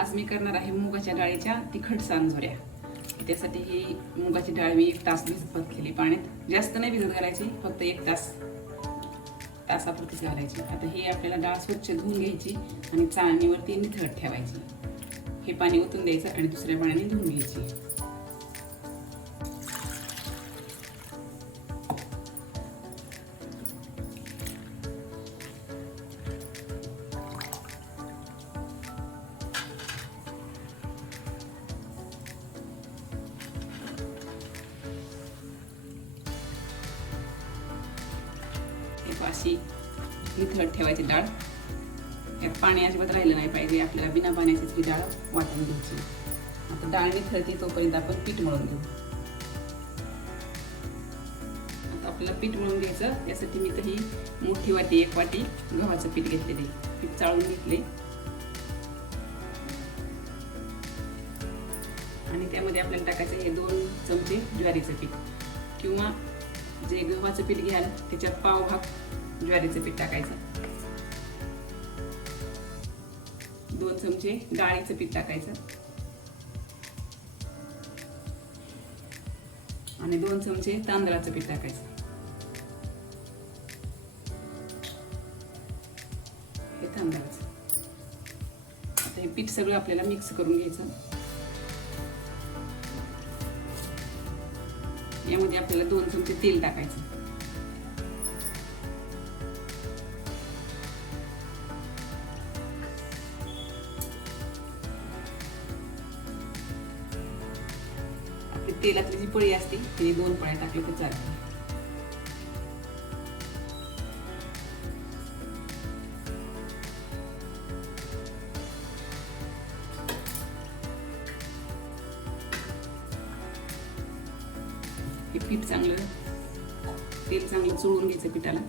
आज मी करणार आहे मुगाच्या डाळीच्या तिखट सांजोऱ्या. त्यासाठी ही मुगाची डाळ मी एक तास भिजत केली पाण्यात. जास्त नाही भिजत घालायची फक्त एक तास तासापुरतीच घालायची. आता ही आपल्याला डाळ स्वच्छ धुवून घ्यायची आणि चाळणीवरती निथळत ठेवायची. हे पाणी ओतून द्यायचं आणि दुसऱ्या पाण्याने धुवून घ्यायची. एक अशी निथळत ठेवायची डाळ. यात पाणी अजिबात राहिलं नाही पाहिजे आपल्याला बिना पाण्याचीच ही डाळ वाटून घ्यायची. आता डाळ निथळते तोपर्यंत आपण पीठ मळून घेऊ. आता आपल्याला पीठ मळून घ्यायचं यासाठी मी तर ही मोठी वाटी एक वाटी गव्हाचं पीठ घेतलेले. पीठ चाळून घेतले. आणि त्यामध्ये आपल्याला टाकायचं हे दोन चमचे ज्वारीचं पीठ. किंवा जे गव्हाचं पीठ घ्याल त्याच्यात पाव भाग ज्वारीचं पीठ टाकायचं. दोन चमचे डाळीचं पीठ टाकायचं. आणि दोन चमचे तांदळाचं पीठ टाकायचं. हे तांदळाचं. आता हे पीठ सगळं आपल्याला मिक्स करून घ्यायचं. यामध्ये आपल्याला दोन चमचे तेल टाकायचं. पोळी असते ते दोन पळ्या टाकल्या तर चालते. हे पीठ चांगलं तेल चांगलं चोळून घ्यायचं पिठाला.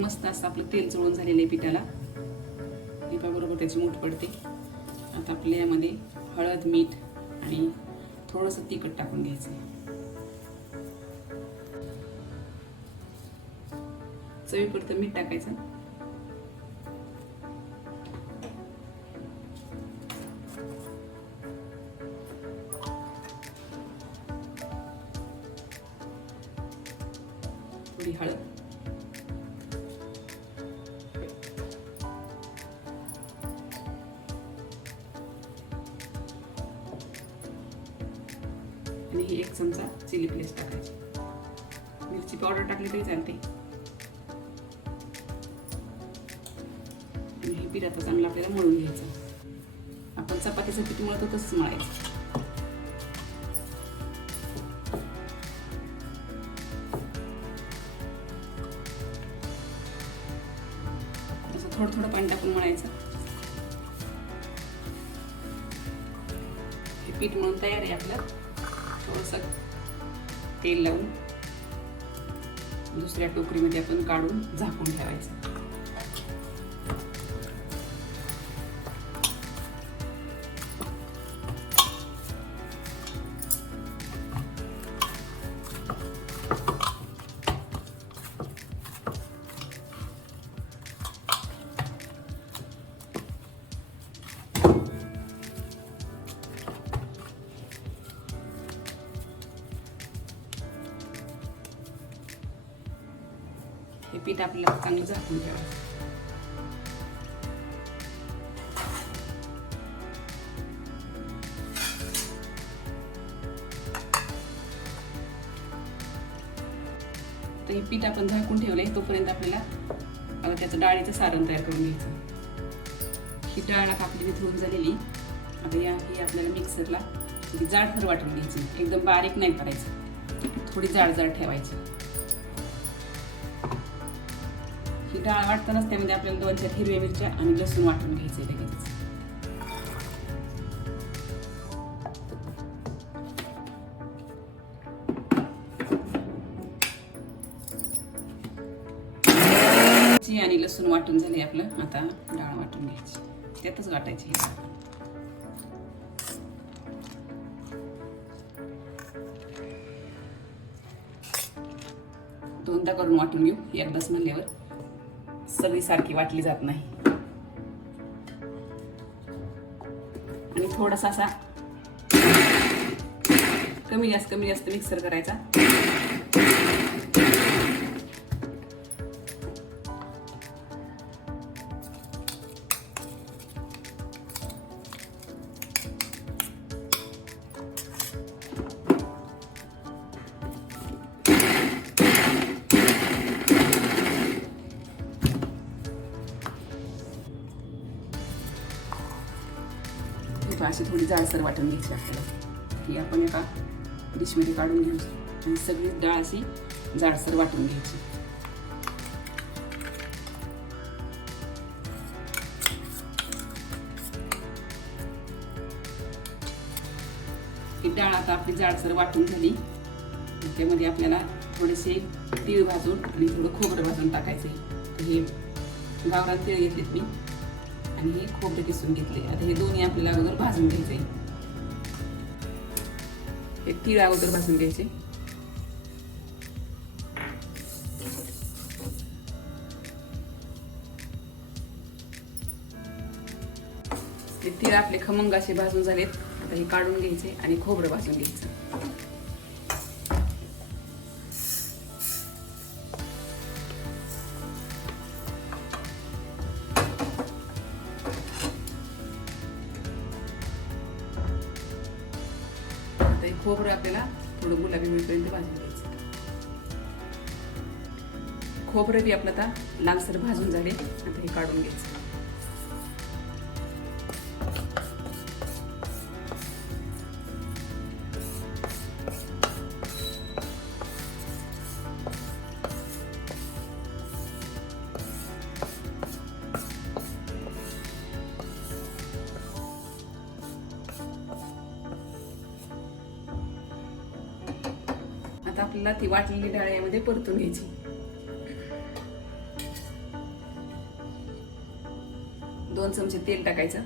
मस्त असं आपलं तेल चोळून झालेलं आहे पिठाला. बरोबर त्याची मूठ पडते. आता आपल्या यामध्ये हळद मीठ आणि थोडंसं तिखट टाकून घ्यायचं. चवीपुरतं मीठ टाकायचं. आणि ही एक चमचा चिली फ्लेक्स टाकायची. मिरची पावडर टाकली तरी चालते. आणि हे पीठ आता चांगलं आपल्याला मळून घ्यायचं. आपण चपातीचं पीठ मळतो तसंच मळायचं. असं थोडं थोडं पाणी टाकून मळायचं. हे पीठ म्हणून तयार आहे आपलं. थोडंसं तेल लावून दुसऱ्या टोकरीमध्ये आपण काढून झाकून ठेवायचं. हे पीठ आपल्याला चांगलं झाकून ठेवायचं. तर हे पीठ आपण झाकून ठेवलं आहे तोपर्यंत आपल्याला आता त्याचं डाळीचं सारण तयार करून घ्यायचं. ही डाळ आता आपली धुवून झालेली. आता या ही आपल्याला मिक्सरला जाडभर वाटून घ्यायची. एकदम बारीक नाही करायचं. थोडी जाड जाड ठेवायची. ती डाळ वाटतानाच त्यामध्ये आपल्याला दोन चार हिरव्या मिरच्या आणि लसूण वाटून घ्यायचे लगेच. आणि लसूण वाटून झाले आपलं. आता डाळ वाटून घ्यायची. त्यातच वाटायची दोनदा करून वाटून घेऊ. एकदाच म्हणल्यावर. सगळी सारखी वाटली जात नाही. आणि थोडासा असा कमी जास्त कमी जास्त मिक्सर करायचा. अशी थोडी जाडसर वाटून घ्यायची आपल्याला. ही आपण एका डिशमध्ये काढून घेऊ. आणि सगळी डाळ अशी जाडसर वाटून घ्यायची. ही डाळ आता आपली जाडसर वाटून झाली. त्यामध्ये आपल्याला थोडेसे तीळ भाजून आणि थोडं खोबरं भाजून टाकायचे हे गावरान तीळ घेतलेत मी. आणि हे खोबरे किसून घेतले. आता हे दोन्ही आपल्याला अगोदर भाजून घ्यायचे. हे तीळ अगोदर भाजून घ्यायचे. हे तीळ आपले खमंग असे भाजून झालेत. आता हे काढून घ्यायचे आणि खोबरं भाजून घ्यायचं. खोबरं बी आपलं आता. लालसर भाजून झाले. आता हे काढून घ्यायचं. आता आपल्याला ती वाटलेली डाळ यामध्ये परतून घ्यायची. दोन चमचे तेल टाकायचं.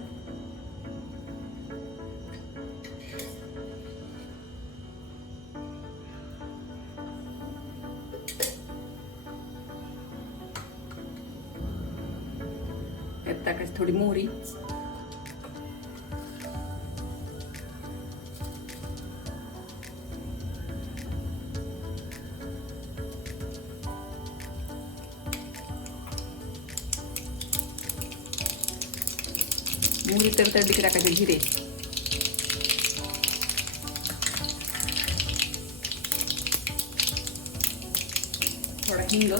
त्यात टाकायची थोडी मोहरी. मोहरी तर तडली टाकायचे जिरे. थोडा हिंग.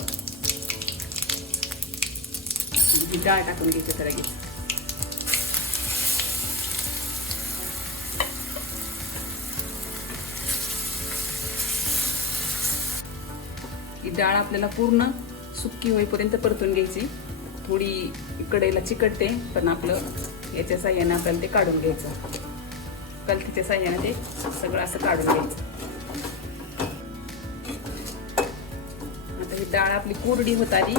ही डाळ टाकून घ्यायची तर लगेच ही डाळ आपल्याला पूर्ण सुक्की होईपर्यंत परतून घ्यायची. थोडी कडेला चिकटते पण आपलं याच्या साह्यानं आपल्याला ते काढून घ्यायचं. कलथीच्या साह्यानं ते सगळं असं काढून घ्यायचं. आता ही डाळ आपली कोरडी होत आली.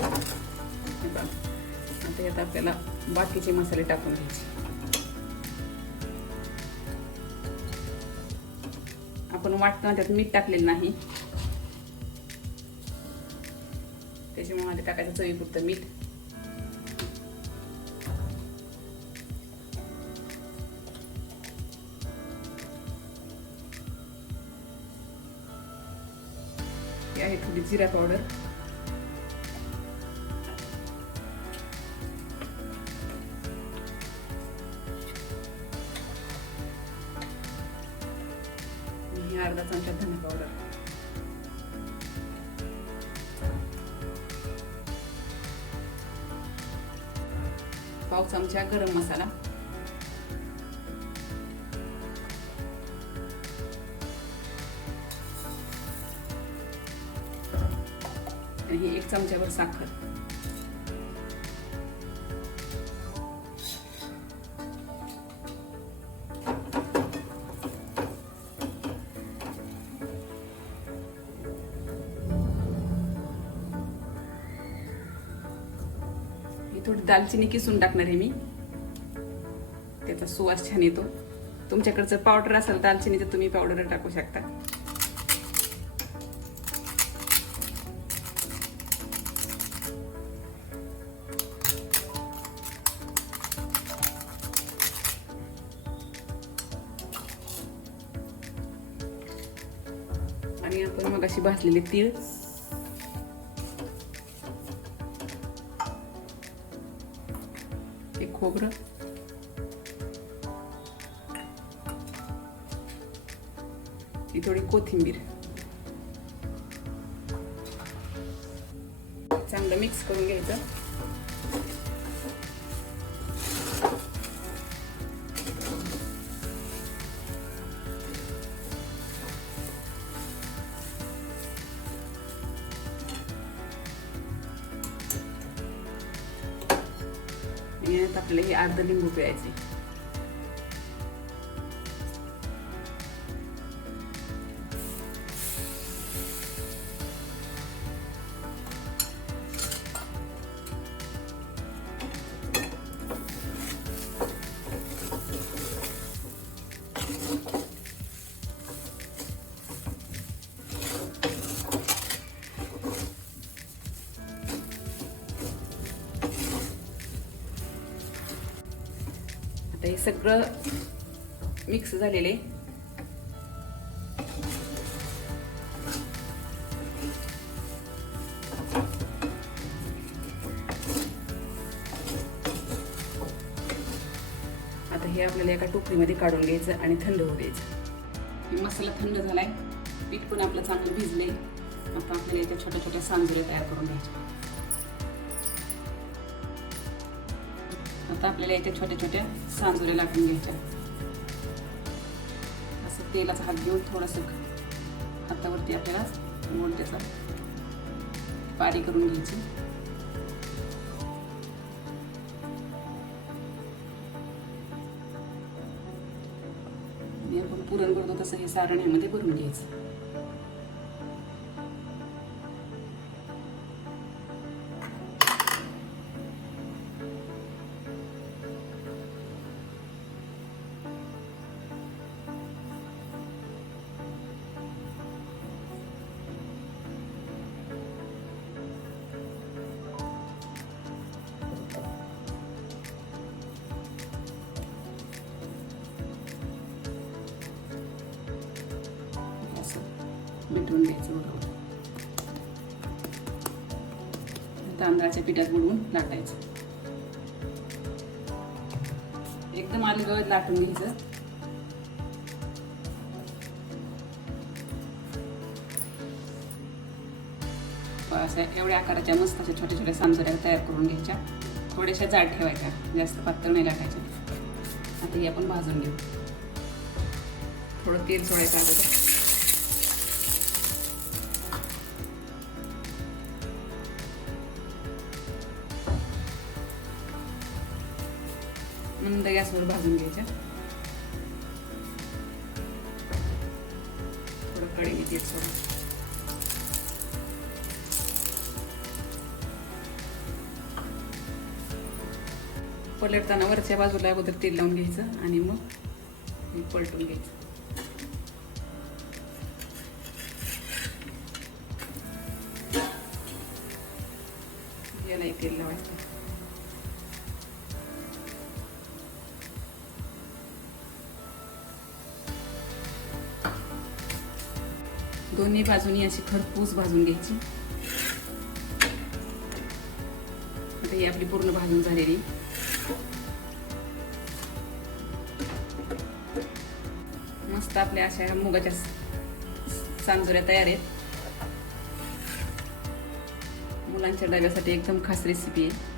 आता यात आपल्याला बाकीचे मसाले टाकून घ्यायचे. आपण वाटताना त्यात मीठ टाकलेलं नाही. त्याच्यामुळे मध्ये टाकायचं चवीपुरतं मीठ. जिरा पावडर अर्धा चमचा धने पावडर पाव चमचा गरम मसाला चमच्यावर साखर. थोडी दालचिनी किसून टाकणार आहे मी. त्याचा सुवास छान येतो. तुमच्याकडचं पावडर असेल दालचिनी तर तुम्ही पावडर टाकू शकता. आणि आपण मग अशी भाजलेली तीळ. एक खोबरं. ही थोडी कोथिंबीर. चांगलं मिक्स करून घ्यायचं. म्हणजे आणि त्यात आपल्याला हे अर्ध लिंबू पिळायचे सगळं मिक्स झालेले आता हे आपल्याला एका टोकरीमध्ये काढून घ्यायचं आणि थंड होऊ द्यायचं. मसाला थंड झालाय. पीठ पण आपलं चांगलं भिजले आता आपल्याला याच्या छोट्या छोट्या सांजुऱ्या तयार करून घ्यायच्या. आता आपल्याला इथे छोट्या छोट्या सांजुऱ्या लागून घ्यायच्या असं तेलाचा हात घेऊन थोडंसं हातावरती आपल्याला मोठ्याचा त्याचा पारी करून घ्यायची. आपण पुरण करतो तसं हे सारण यामध्ये भरून घ्यायचं. मिटवून घ्यायचं बरोबर तांदळाच्या पिठात बुडवून लाटायचं. एकदम आलं गवत लाटून घ्यायचं. अशा एवढ्या आकाराच्या मस्त अशा छोट्या छोट्या सांजोऱ्या तयार करून घ्यायच्या. थोड्याशा जाड ठेवायच्या जास्त पातळ नाही लाटायच्या. आता हे आपण भाजून घेऊ. थोडं तेल सोडायचं अगोदर मंद गॅसवर भाजून घ्यायच्या? थोडं कढईने तेल सोडा पलटताना वरच्या बाजूला अगोदर तेल लावून घ्यायचं आणि मग पलटून घ्यायचं. याला तेल लावायचं. दोन्ही बाजूनी अशी खरपूस भाजून घ्यायची. आता ही आपली पूर्ण भाजून झालेली. मस्त आपल्या अशा मुगाच्या सांजुऱ्या तयार आहेत. मुलांच्या डब्यासाठी एकदम खास रेसिपी आहे.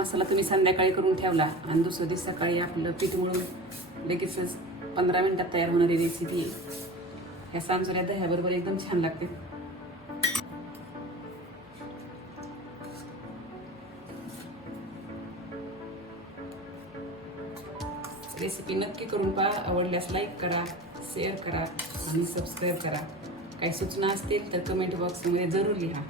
मसाला तुम्ही संध्याकाळी करून ठेवला आणि दुसऱ्या दिवस सकाळी आपलं पीठ मळून लगेचच पंधरा मिनटात तयार होणारी रेसिपी आहे. ह्या सांजुऱ्या दह्याबरोबर एकदम छान लागते. रेसिपी नक्की करून पहा. आवडल्यास लाईक करा शेअर करा आणि सबस्क्राईब करा. काही सूचना असतील तर कमेंट बॉक्समध्ये जरूर लिहा.